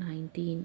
19।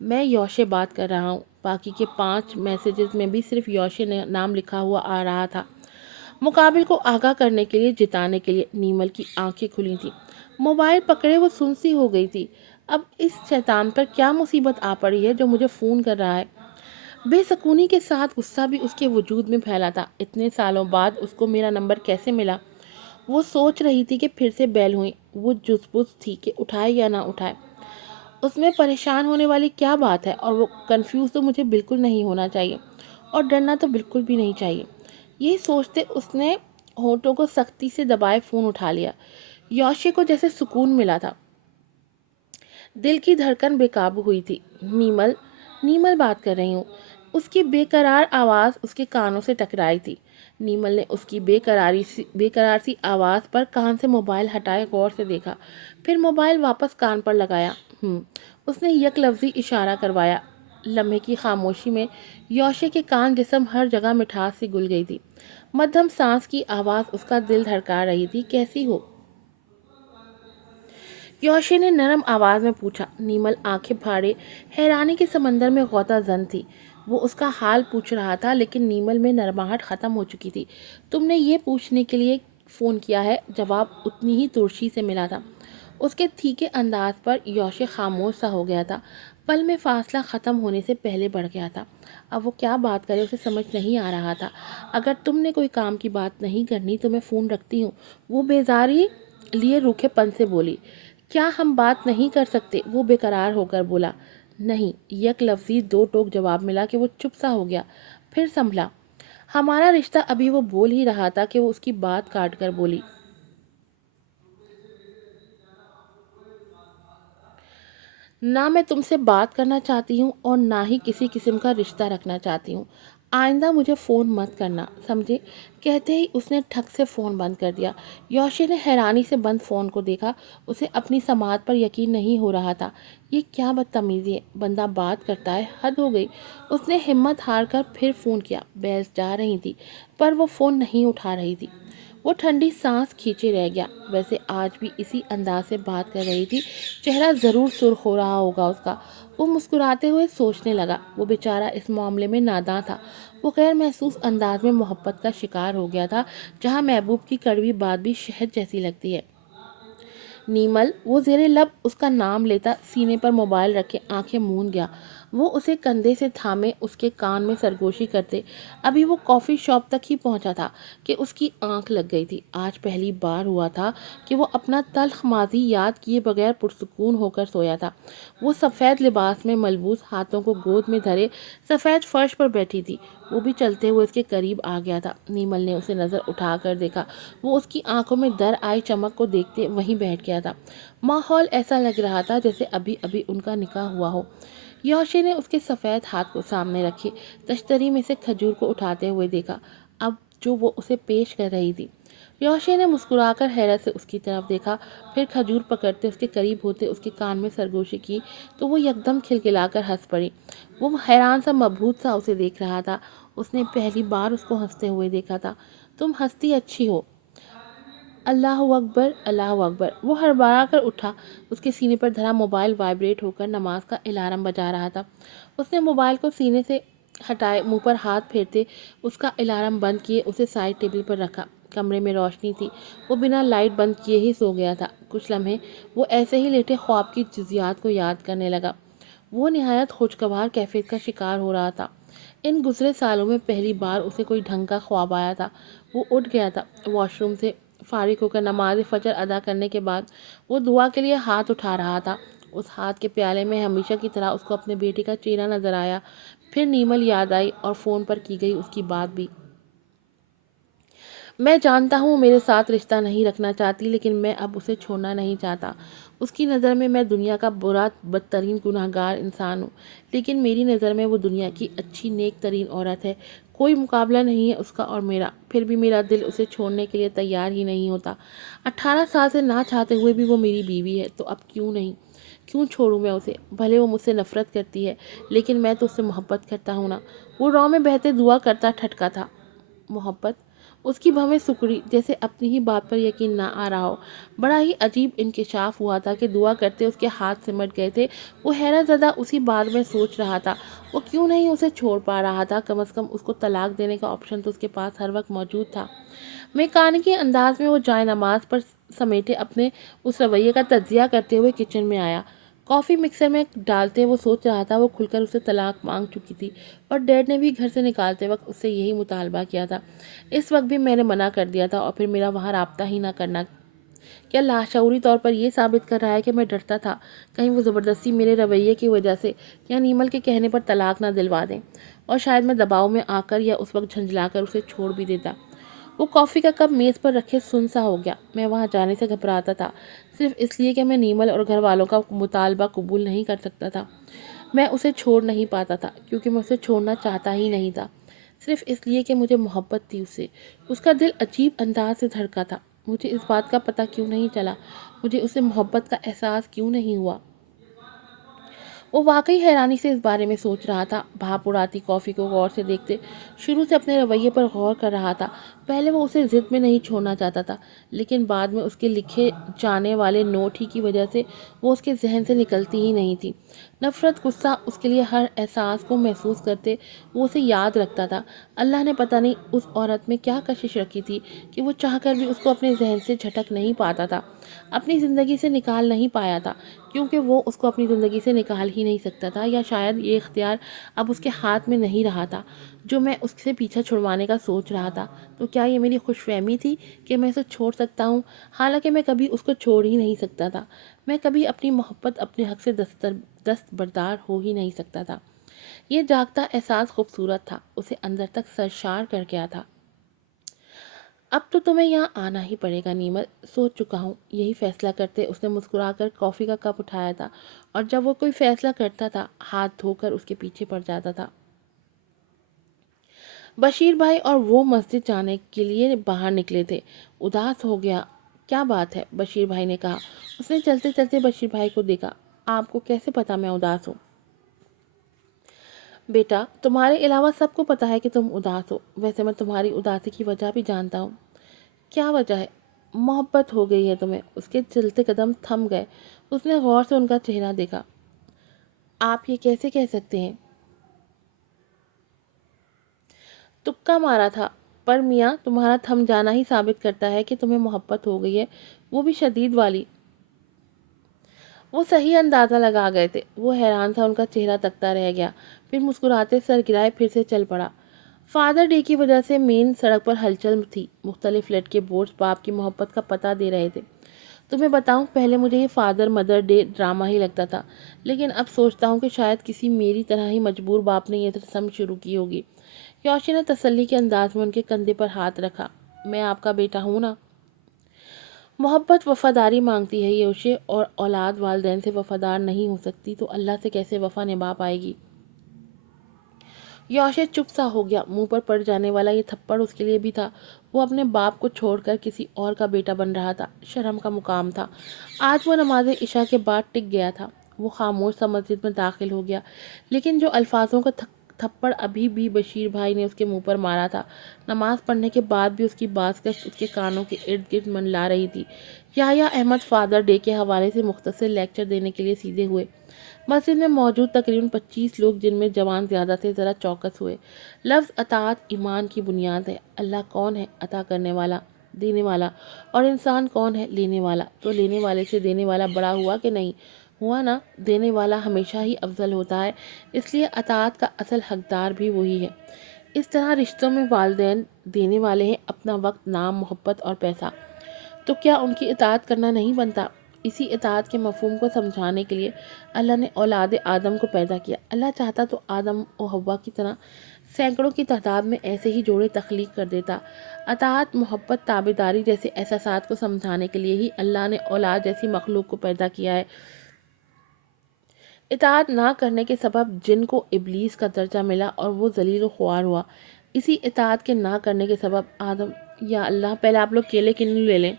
میں یوشے بات کر رہا ہوں۔ باقی کے 5 میسیجز میں بھی صرف یوشے نام لکھا ہوا آ رہا تھا۔ مقابل کو آگاہ کرنے کے لیے، جتانے کے لیے نیمل کی آنکھیں کھلی تھیں۔ موبائل پکڑے وہ سنسی ہو گئی تھی۔ اب اس شیطان پر کیا مصیبت آ پڑی ہے جو مجھے فون کر رہا ہے؟ بے سکونی کے ساتھ غصہ بھی اس کے وجود میں پھیلا تھا۔ اتنے سالوں بعد اس کو میرا نمبر کیسے ملا؟ وہ سوچ رہی تھی کہ پھر سے بیل ہوئی۔ وہ جز تھی کہ اٹھائے یا نہ اٹھائے۔ اس میں پریشان ہونے والی کیا بات ہے؟ اور وہ کنفیوز تو مجھے بالکل نہیں ہونا چاہیے، اور ڈرنا تو بالکل بھی نہیں چاہیے۔ یہی سوچتے اس نے ہونٹوں کو سختی سے دبائے فون اٹھا لیا۔ یوشے کو جیسے سکون ملا تھا۔ دل کی دھڑکن بے قابو ہوئی تھی۔ نیمل، نیمل بات کر رہی ہوں۔ اس کی بے قرار آواز اس کے کانوں سے ٹکرائی تھی۔ نیمل نے اس کی بے قرار سی آواز پر کان سے موبائل ہٹائے غور سے دیکھا، پھر موبائل واپس کان پر لگایا۔ اس نے یک لفظی اشارہ کروایا۔ لمحے کی خاموشی میں یوشے کے کان جسم ہر جگہ مٹھاس سی گل گئی تھی۔ مدھم سانس کی آواز اس کا دل دھڑکا رہی تھی۔ کیسی ہو؟ یوشے نے نرم آواز میں پوچھا۔ نیمل آنکھیں پھاڑے حیرانی کے سمندر میں غوطہ زن تھی۔ وہ اس کا حال پوچھ رہا تھا، لیکن نیمل میں نرماہٹ ختم ہو چکی تھی۔ تم نے یہ پوچھنے کے لیے فون کیا ہے؟ جواب اتنی ہی ترشی سے ملا تھا۔ اس کے تھیکے انداز پر یوشے خاموش سا ہو گیا تھا۔ پل میں فاصلہ ختم ہونے سے پہلے بڑھ گیا تھا۔ اب وہ کیا بات کرے اسے سمجھ نہیں آ رہا تھا۔ اگر تم نے کوئی کام کی بات نہیں کرنی تو میں فون رکھتی ہوں، وہ بیزاری لیے روکھے پن سے بولی۔ کیا ہم بات نہیں کر سکتے؟ وہ بے قرار ہو کر بولا۔ نہیں، یک لفظی دو ٹوک جواب ملا کہ وہ چپ سا ہو گیا، پھر سنبھلا۔ ہمارا رشتہ، ابھی وہ بول ہی رہا تھا کہ وہ اس کی بات کاٹ کر بولی۔ نہ میں تم سے بات کرنا چاہتی ہوں اور نہ ہی کسی قسم کا رشتہ رکھنا چاہتی ہوں۔ آئندہ مجھے فون مت کرنا، سمجھے؟ کہتے ہی اس نے ٹھک سے فون بند کر دیا۔ یوشے نے حیرانی سے بند فون کو دیکھا۔ اسے اپنی سماعت پر یقین نہیں ہو رہا تھا۔ یہ کیا بدتمیزی ہے؟ بندہ بات کرتا ہے، حد ہو گئی۔ اس نے ہمت ہار کر پھر فون کیا۔ بیلز جا رہی تھی، پر وہ فون نہیں اٹھا رہی تھی۔ وہ ٹھنڈی سانس کھینچے رہ گیا۔ ویسے آج بھی اسی انداز سے بات کر رہی تھی، چہرہ ضرور سرخ ہو رہا ہوگا اس کا۔ وہ مسکراتے ہوئے سوچنے لگا، وہ بیچارہ اس معاملے میں ناداں تھا۔ وہ غیر محسوس انداز میں محبت کا شکار ہو گیا تھا، جہاں محبوب کی کڑوی بات بھی شہد جیسی لگتی ہے۔ نیمل، وہ زیر لب اس کا نام لیتا سینے پر موبائل رکھے آنکھیں موند گیا۔ وہ اسے کندھے سے تھامے اس کے کان میں سرگوشی کرتے۔ ابھی وہ کافی شاپ تک ہی پہنچا تھا کہ اس کی آنکھ لگ گئی تھی۔ آج پہلی بار ہوا تھا کہ وہ اپنا تلخ ماضی یاد کیے بغیر پرسکون ہو کر سویا تھا۔ وہ سفید لباس میں ملبوس، ہاتھوں کو گود میں دھرے سفید فرش پر بیٹھی تھی۔ وہ بھی چلتے ہوئے اس کے قریب آ گیا تھا۔ نیمل نے اسے نظر اٹھا کر دیکھا۔ وہ اس کی آنکھوں میں در آئی چمک کو دیکھتے وہیں بیٹھ گیا تھا۔ ماحول ایسا لگ رہا تھا جیسے ابھی ابھی ان کا نکاح ہوا ہو۔ یوشے نے اس کے سفید ہاتھ کو سامنے رکھے تشتری میں سے کھجور کو اٹھاتے ہوئے دیکھا، اب جو وہ اسے پیش کر رہی تھی۔ یوشے نے مسکرا کر حیرت سے اس کی طرف دیکھا، پھر کھجور پکڑتے اس کے قریب ہوتے اس کے کان میں سرگوشی کی تو وہ یکدم کھلکھلا کر ہنس پڑی۔ وہ حیران سا مبہوت سا اسے دیکھ رہا تھا۔ اس نے پہلی بار اس کو ہنستے ہوئے دیکھا تھا۔ تم ہنستی اچھی ہو۔ اللہ اکبر، اللہ اکبر۔ وہ ہڑبڑا کر اٹھا۔ اس کے سینے پر دھرا موبائل وائبریٹ ہو کر نماز کا الارم بجا رہا تھا۔ اس نے موبائل کو سینے سے ہٹائے، منہ پر ہاتھ پھیرتے اس کا الارم بند کیے اسے سائڈ ٹیبل پر رکھا۔ کمرے میں روشنی تھی۔ وہ بنا لائٹ بند کیے ہی سو گیا تھا۔ کچھ لمحے وہ ایسے ہی لیٹے خواب کی جزیات کو یاد کرنے لگا۔ وہ نہایت خوشگوار کیفیت کا شکار ہو رہا تھا۔ ان گزرے سالوں میں پہلی بار اسے کوئی ڈھنگ کا خواب آیا تھا۔ وہ اٹھ گیا تھا۔ واش روم سے فارغ ہو کر نماز فجر ادا کرنے کے بعد وہ دعا کے لیے ہاتھ اٹھا رہا تھا۔ اس ہاتھ کے پیالے میں ہمیشہ کی طرح اس کو اپنے بیٹے کا چہرہ نظر آیا، پھر نیمل یاد آئی اور فون پر کی گئی اس کی بات بھی۔ میں جانتا ہوں وہ میرے ساتھ رشتہ نہیں رکھنا چاہتی، لیکن میں اب اسے چھوڑنا نہیں چاہتا۔ اس کی نظر میں دنیا کا برا بدترین گنہگار انسان ہوں، لیکن میری نظر میں وہ دنیا کی اچھی نیک ترین عورت ہے۔ کوئی مقابلہ نہیں ہے اس کا اور میرا، پھر بھی میرا دل اسے چھوڑنے کے لیے تیار ہی نہیں ہوتا۔ 18 سال سے نہ چاہتے ہوئے بھی وہ میری بیوی ہے، تو اب کیوں نہیں؟ کیوں چھوڑوں میں اسے؟ بھلے وہ مجھ سے نفرت کرتی ہے، لیکن میں تو اس سے محبت کرتا ہوں نا۔ وہ رو میں بہتے دعا کرتا ٹھٹکا تھا۔ محبت؟ اس کی بھویں سکڑی جیسے اپنی ہی بات پر یقین نہ آ رہا ہو۔ بڑا ہی عجیب انکشاف ہوا تھا کہ دعا کرتے اس کے ہاتھ سمٹ گئے تھے۔ وہ حیرت زدہ اسی بات میں سوچ رہا تھا، وہ کیوں نہیں اسے چھوڑ پا رہا تھا؟ کم از کم اس کو طلاق دینے کا آپشن تو اس کے پاس ہر وقت موجود تھا۔ میکانکی انداز میں وہ جائے نماز پر سمیٹے اپنے اس رویے کا تجزیہ کرتے ہوئے کچن میں آیا۔ کافی مکسر میں ڈالتے وہ سوچ رہا تھا، وہ کھل کر اسے طلاق مانگ چکی تھی اور ڈیڈ نے بھی گھر سے نکالتے وقت اس سے یہی مطالبہ کیا تھا۔ اس وقت بھی میں نے منع کر دیا تھا اور پھر میرا وہاں رابطہ ہی نہ کرنا کیا لاشعوری طور پر یہ ثابت کر رہا ہے کہ میں ڈرتا تھا کہیں وہ زبردستی میرے رویے کی وجہ سے یا نیمل کے کہنے پر طلاق نہ دلوا دیں، اور شاید میں دباؤ میں آ کر یا اس وقت جھنجھلا کر اسے چھوڑ بھی دیتا۔ وہ کافی کا کپ میز پر رکھے سن سا ہو گیا۔ میں وہاں جانے سے گھبراتا تھا صرف اس لیے کہ میں نیمل اور گھر والوں کا مطالبہ قبول نہیں کر سکتا تھا۔ میں اسے چھوڑ نہیں پاتا تھا کیونکہ میں اسے چھوڑنا چاہتا ہی نہیں تھا، صرف اس لیے کہ مجھے محبت تھی اس سے۔ اس کا دل عجیب انداز سے دھڑکا تھا۔ مجھے اس بات کا پتہ کیوں نہیں چلا، مجھے اس سے محبت کا احساس کیوں نہیں ہوا؟ وہ واقعی حیرانی سے اس بارے میں سوچ رہا تھا، بھاپ اڑاتی کافی کو غور سے دیکھتے شروع سے اپنے رویے پر غور کر رہا تھا۔ پہلے وہ اسے ضد میں نہیں چھوڑنا چاہتا تھا، لیکن بعد میں اس کے لکھے جانے والے نوٹ ہی کی وجہ سے وہ اس کے ذہن سے نکلتی ہی نہیں تھی۔ نفرت، غصہ، اس کے لیے ہر احساس کو محسوس کرتے وہ اسے یاد رکھتا تھا۔ اللہ نے پتہ نہیں اس عورت میں کیا کشش رکھی تھی کہ وہ چاہ کر بھی اس کو اپنے ذہن سے جھٹک نہیں پاتا تھا، اپنی زندگی سے نکال نہیں پایا تھا، کیونکہ وہ اس کو اپنی زندگی سے نکال ہی نہیں سکتا تھا، یا شاید یہ اختیار اب اس کے ہاتھ میں نہیں رہا تھا جو میں اس سے پیچھا چھڑوانے کا سوچ رہا تھا۔ تو کیا یہ میری خوش فہمی تھی کہ میں اسے چھوڑ سکتا ہوں؟ حالانکہ میں کبھی اس کو چھوڑ ہی نہیں سکتا تھا، میں کبھی اپنی محبت اپنے حق سے دستبردار ہو ہی نہیں سکتا تھا۔ یہ جاگتا احساس خوبصورت تھا، اسے اندر تک سرشار کر گیا تھا۔ اب تو تمہیں یہاں آنا ہی پڑے گا نیمل، سوچ چکا ہوں۔ یہی فیصلہ کرتے اس نے مسکرا کر کافی کا کپ اٹھایا تھا، اور جب وہ کوئی فیصلہ کرتا تھا ہاتھ دھو کر اس کے پیچھے پڑ جاتا تھا۔ بشیر بھائی اور وہ مسجد جانے کے لیے باہر نکلے تھے۔ اداس ہو گیا؟ کیا بات ہے؟ بشیر بھائی نے کہا۔ اس نے چلتے چلتے بشیر بھائی کو دیکھا۔ آپ کو کیسے پتا میں اداس ہوں؟ بیٹا، تمہارے علاوہ سب کو پتا ہے کہ تم اداس ہو۔ ویسے میں تمہاری اداسی کی وجہ بھی جانتا ہوں۔ کیا وجہ ہے؟ محبت ہو گئی ہے تمہیں۔ اس کے چلتے قدم تھم گئے۔ اس نے غور سے ان کا چہرہ دیکھا۔ آپ یہ کیسے کہہ سکتے ہیں؟ تکا مارا تھا، پر میاں تمہارا تھم جانا ہی ثابت کرتا ہے کہ تمہیں محبت ہو گئی ہے، وہ بھی شدید والی۔ وہ صحیح اندازہ لگا گئے تھے۔ وہ حیران تھا، ان کا چہرہ تکتا رہ گیا، پھر مسکراتے سر گرائے پھر سے چل پڑا۔ فادر ڈے کی وجہ سے مین سڑک پر ہلچل تھی، مختلف لٹکے بورڈز باپ کی محبت کا پتہ دے رہے تھے۔ تمہیں بتاؤں، پہلے مجھے یہ فادر مدر ڈے ڈرامہ ہی لگتا تھا، لیکن اب سوچتا ہوں کہ شاید کسی میری طرح ہی مجبور باپ نے یہ رسم شروع کی ہوگی۔ یوشی نے تسلی کے انداز میں ان کے کندھے پر ہاتھ رکھا۔ میں آپ کا بیٹا ہوں نا؟ محبت وفاداری مانگتی ہے یوشی، اور اولاد والدین سے وفادار نہیں ہو سکتی تو اللہ سے کیسے وفا نبھا پائے گی؟ یوشی چپ سا ہو گیا۔ منہ پر پڑ جانے والا یہ تھپڑ اس کے لیے بھی تھا۔ وہ اپنے باپ کو چھوڑ کر کسی اور کا بیٹا بن رہا تھا، شرم کا مقام تھا۔ آج وہ نماز عشاء کے بعد ٹک گیا تھا۔ وہ خاموش سا مسجد میں داخل ہو گیا، لیکن جو الفاظوں کا تھپڑ ابھی بھی بشیر بھائی نے اس کے منہ پر مارا تھا، نماز پڑھنے کے بعد بھی اس کی بازگشت اس کے کانوں کے ارد گرد منڈلا رہی تھی۔ یحییٰ احمد فادر ڈے کے حوالے سے مختصر لیکچر دینے کے لیے سیدھے ہوئے۔ مسجد میں موجود تقریباً 25 لوگ، جن میں جوان زیادہ تھے، ذرا چوکس ہوئے۔ لفظ اطاعت ایمان کی بنیاد ہے۔ اللہ کون ہے؟ عطا کرنے والا، دینے والا۔ اور انسان کون ہے؟ لینے والا۔ تو لینے والے سے دینے والا بڑا ہوا کہ نہیں ہوا نا؟ دینے والا ہمیشہ ہی افضل ہوتا ہے، اس لیے اطاعت کا اصل حقدار بھی وہی ہے۔ اس طرح رشتوں میں والدین دینے والے ہیں، اپنا وقت، نام، محبت اور پیسہ، تو کیا ان کی اطاعت کرنا نہیں بنتا؟ اسی اطاعت کے مفہوم کو سمجھانے کے لیے اللہ نے اولاد آدم کو پیدا کیا۔ اللہ چاہتا تو آدم و حوا کی طرح سینکڑوں کی تعداد میں ایسے ہی جوڑے تخلیق کر دیتا۔ اطاعت، محبت، تابعداری جیسے احساسات کو سمجھانے کے لیے ہی اللہ نے اولاد جیسی مخلوق کو پیدا کیا ہے۔ اطاعت نہ کرنے کے سبب جن کو ابلیس کا درجہ ملا اور وہ ذلیل و خوار ہوا۔ اسی اطاعت کے نہ کرنے کے سبب آدم، یا اللہ، پہلے آپ لوگ کیلے کنو لے لیں۔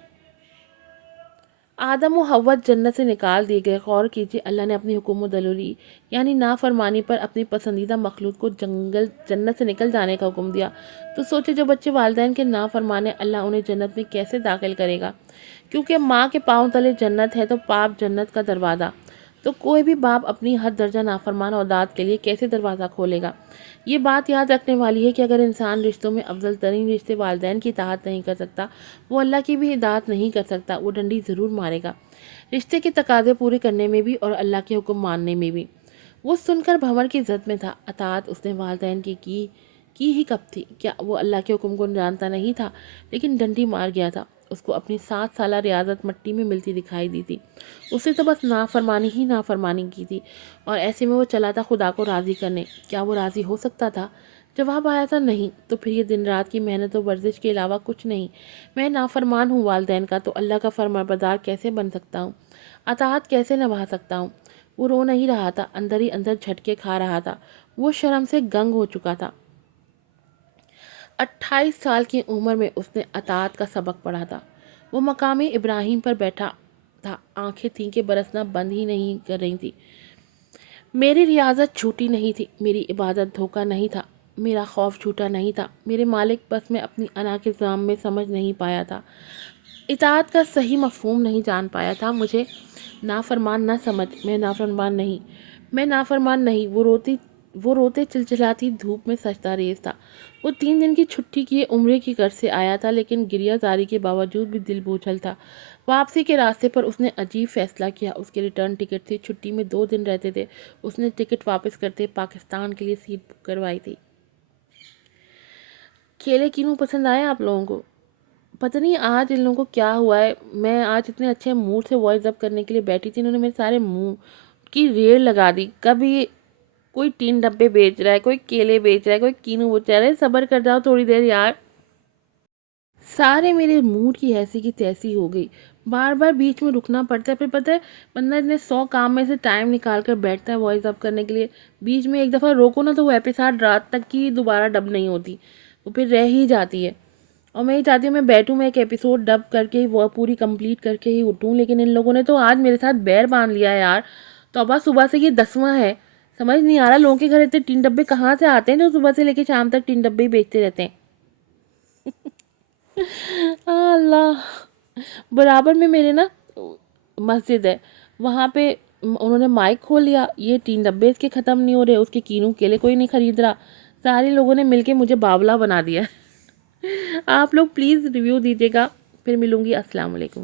آدم و حوا جنت سے نکال دیے گئے۔ غور کیجیے، اللہ نے اپنی حکم و دلولی یعنی نافرمانی پر اپنی پسندیدہ مخلوق کو جنت سے نکل جانے کا حکم دیا، تو سوچے جو بچے والدین کے نافرمانے، اللہ انہیں جنت میں کیسے داخل کرے گا؟ کیونکہ ماں کے پاؤں تلے جنت ہے تو باپ جنت کا دروازہ، تو کوئی بھی باپ اپنی حد درجہ نافرمان اولاد کے لیے کیسے دروازہ کھولے گا؟ یہ بات یاد رکھنے والی ہے کہ اگر انسان رشتوں میں افضل ترین رشتے والدین کی اطاعت نہیں کر سکتا، وہ اللہ کی بھی اطاعت نہیں کر سکتا، وہ ڈنڈی ضرور مارے گا، رشتے کے تقاضے پورے کرنے میں بھی اور اللہ کے حکم ماننے میں بھی۔ وہ سن کر بھنور کی زد میں تھا، اطاعت اس نے والدین کی ہی کب تھی؟ کیا وہ اللہ کے حکم کو جانتا نہیں تھا؟ لیکن ڈنڈی مار گیا تھا، اس کو اپنی 7 سالہ ریاضت مٹی میں ملتی دکھائی دی تھی۔ اس نے تو بس نافرمانی ہی نافرمانی کی تھی، اور ایسے میں وہ چلا تھا خدا کو راضی کرنے۔ کیا وہ راضی ہو سکتا تھا؟ جواب آیا تھا نہیں۔ تو پھر یہ دن رات کی محنت و ورزش کے علاوہ کچھ نہیں۔ میں نافرمان ہوں والدین کا، تو اللہ کا فرمانبردار کیسے بن سکتا ہوں؟ اطاعت کیسے نبھا سکتا ہوں؟ وہ رو نہیں رہا تھا، اندر ہی اندر جھٹکے کھا رہا تھا، وہ شرم سے گنگ ہو چکا تھا۔ 28 سال کی عمر میں اس نے اطاعت کا سبق پڑھا تھا۔ وہ مقامی ابراہیم پر بیٹھا تھا، آنکھیں تھیں کہ برسنا بند ہی نہیں کر رہی تھی۔ میری ریاضت چھوٹی نہیں تھی، میری عبادت دھوکہ نہیں تھا، میرا خوف جھوٹا نہیں تھا، میرے مالک بس میں اپنی انا کے ظلم میں سمجھ نہیں پایا تھا، اطاعت کا صحیح مفہوم نہیں جان پایا تھا۔ مجھے نافرمان نہ سمجھ، میں نافرمان نہیں، میں نافرمان نہیں۔ وہ روتے چلچلاتی دھوپ میں سجدہ ریز تھا۔ وہ 3 دن کی چھٹی کیے عمرے کی غرض سے آیا تھا، لیکن گریہ زاری کے باوجود بھی دل بوجھل تھا۔ واپسی کے راستے پر اس نے عجیب فیصلہ کیا۔ اس کے ریٹرن ٹکٹ تھی، چھٹی میں 2 دن رہتے تھے۔ اس نے ٹکٹ واپس کرتے پاکستان کے لیے سیٹ بک کروائی تھی۔ کیلے کینو پسند آئے آپ لوگوں کو؟ پتہ نہیں آج ان لوگوں کو کیا ہوا ہے، میں آج اتنے اچھے موڈ سے وائس اپ کرنے کے لیے بیٹھی تھی، انہوں نے میرے سارے منہ کی ریڑھ لگا دی۔ کبھی کوئی 3 ڈبے بیچ رہا ہے، کوئی کیلے بیچ رہا ہے، کوئی کینو بیچ رہا ہے۔ صبر کر جاؤ تھوڑی دیر یار۔ سارے میرے موڈ کی ایسی کی تیسی ہو گئی، بار بار بیچ میں رکنا پڑتا ہے۔ پھر پتہ ہے بندہ اتنے 100 کام میں سے ٹائم نکال کر بیٹھتا ہے وائس اپ کرنے کے لیے، بیچ میں ایک دفعہ روکو نا تو وہ ایپیسوڈ رات تک کی دوبارہ ڈب نہیں ہوتی، وہ پھر رہ ہی جاتی ہے۔ اور میں یہ چاہتی ہوں میں بیٹھوں، میں ایک ایپیسوڈ ڈب کر کے وہ پوری کمپلیٹ کر کے ہی اٹھوں، لیکن ان لوگوں نے تو آج میرے ساتھ بیر باندھ لیا ہے یار۔ توبہ، صبح سے یہ 10واں ہے، سمجھ نہیں آ رہا لوگوں کے گھر اتنے 3 ڈبے کہاں سے آتے ہیں جو صبح سے لے کے شام تک 3 ڈبے ہی بیچتے رہتے ہیں۔ اللہ، برابر میں میرے نا مسجد ہے، وہاں پہ انہوں نے مائک کھول لیا، یہ 3 ڈبے اس کے ختم نہیں ہو رہے، اس کے کینو کیلے کوئی نہیں خرید رہا، سارے لوگوں نے مل کے مجھے باولا بنا دیا۔ آپ لوگ پلیز ریویو دیجیے گا، پھر ملوں گی۔ السلام علیکم۔